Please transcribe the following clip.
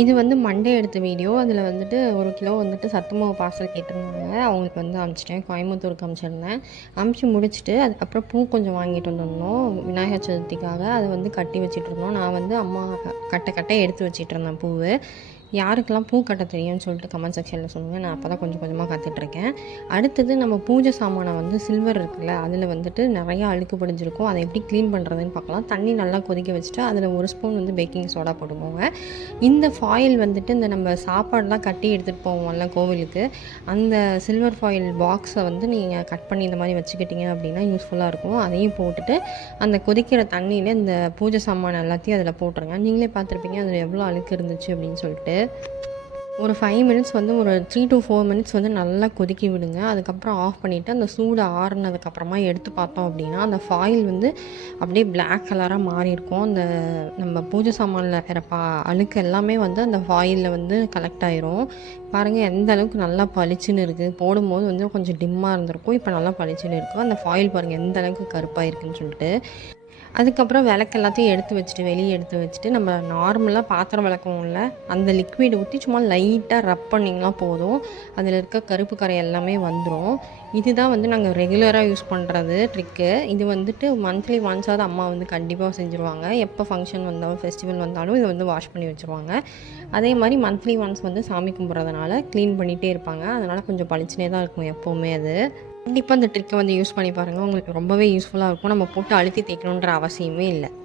இது வந்து மண்டே எடுத்த வீடியோ அதில் வந்துட்டு ஒரு கிலோ வந்துட்டு சத்து மாவு பார்சல் கேட்டிருந்தாங்க. அவங்களுக்கு வந்து அமுச்சிட்டேன். கோயம்புத்தூருக்கு அமுச்சிருந்தேன். அமுச்சு முடிச்சுட்டு அதுக்கப்புறம் பூ கொஞ்சம் வாங்கிட்டு வந்திருந்தோம் விநாயகர் சதுர்த்திக்காக. அதை வந்து கட்டி வச்சுட்டு இருந்தோம். நான் வந்து அம்மா கட்ட கட்ட எடுத்து வச்சிட்டு இருந்தேன் பூவு. யாருக்கெல்லாம் பூ கட்ட தெரியும்னு சொல்லிட்டு கமெண்ட் செக்ஷனில் சொல்லுங்கள் நான் அப்போ தான் கொஞ்சம் கொஞ்சமாக கற்றுட்ருக்கேன் அடுத்தது நம்ம பூஜை சாமானை வந்து சில்வர் இருக்குல்ல அதில் வந்துட்டு நிறையா அழுக்கு படிஞ்சிருக்கும். அதை எப்படி க்ளீன் பண்ணுறதுன்னு பார்க்கலாம். தண்ணி நல்லா கொதிக்க வச்சுட்டு அதில் ஒரு ஸ்பூன் வந்து பேக்கிங் சோடா போட்டுக்கோங்க. இந்த ஃபாயில் வந்துட்டு இந்த நம்ம சாப்பாடெலாம் கட்டி எடுத்துகிட்டு போவோம்ல கோவிலுக்கு அந்த சில்வர் ஃபாயில் பாக்ஸை வந்து நீங்கள் கட் பண்ணி இந்த மாதிரி வச்சுக்கிட்டீங்க அப்படின்னா யூஸ்ஃபுல்லாக இருக்கும். அதையும் போட்டுட்டு அந்த கொதிக்கிற தண்ணியில் இந்த பூஜை சாமான் எல்லாத்தையும் அதில் போட்டுருங்க. நீங்களே பார்த்துருப்பீங்க அதில் எவ்வளோ அழுக்கு இருந்துச்சு அப்படின்னு சொல்லிட்டு. ஒரு ஃபைவ் மினிட்ஸ் வந்து ஒரு த்ரீ டு ஃபோர் மினிட்ஸ் வந்து நல்லா கொதிக்க விடுங்க. அதுக்கப்புறம் ஆஃப் பண்ணிவிட்டு அந்த சூடு ஆறுனதுக்கப்புறமா எடுத்து பார்த்தோம் அப்படின்னா அந்த ஃபாயில் வந்து அப்படியே பிளாக் கலராக மாறி இருக்கும். அந்த நம்ம பூஜை சாமானில் இருக்கிற பா அழுக்கு எல்லாமே வந்து அந்த ஃபாயிலில் வந்து கலெக்ட் ஆயிரும். பாருங்கள் எந்த அளவுக்கு நல்லா பளிச்சுன்னு இருக்குது போடும்போது வந்து கொஞ்சம் டிம்மாக இருந்திருக்கும். இப்போ நல்லா பளிச்சுன்னு இருக்கும் அந்த ஃபாயில் பாருங்கள் எந்த அளவுக்கு கருப்பாக இருக்குன்னு சொல்லிட்டு. அதுக்கப்புறம் விளக்கு எல்லாத்தையும் எடுத்து வச்சுட்டு வெளியே எடுத்து வச்சுட்டு நம்ம நார்மலாக பாத்திரம் விளக்கவும்ல அந்த லிக்விட் ஊற்றி சும்மா லைட்டாக ரப் பண்ணிங்கன்னா போதும். அதில் இருக்க கருப்பு கரை எல்லாமே வந்துடும் இதுதான் வந்து நாங்கள் ரெகுலராக யூஸ் பண்ணுறது ட்ரிக்கு இது வந்துட்டு மந்த்லி ஒன்ஸாவது அம்மா வந்து கண்டிப்பாக செஞ்சுருவாங்க. எப்போ ஃபங்க்ஷன் வந்தாலும் ஃபெஸ்டிவல் வந்தாலும் இதை வந்து வாஷ் பண்ணி வச்சுருவாங்க. அதே மாதிரி மந்த்லி ஒன்ஸ் வந்து சாமி கும்பிட்றதுனால க்ளீன் பண்ணிகிட்டே இருப்பாங்க. அதனால் கொஞ்சம் பளிச்சுனே தான் இருக்கும் எப்போவுமே அது. கண்டிப்பாக இந்த ட்ரிக்கை வந்து யூஸ் பண்ணி பாருங்கள் உங்களுக்கு ரொம்பவே யூஸ்ஃபுல்லாக இருக்கும். நம்ம போட்டு அழுத்தி தேய்க்கணுன்ற அவசியமே இல்லை.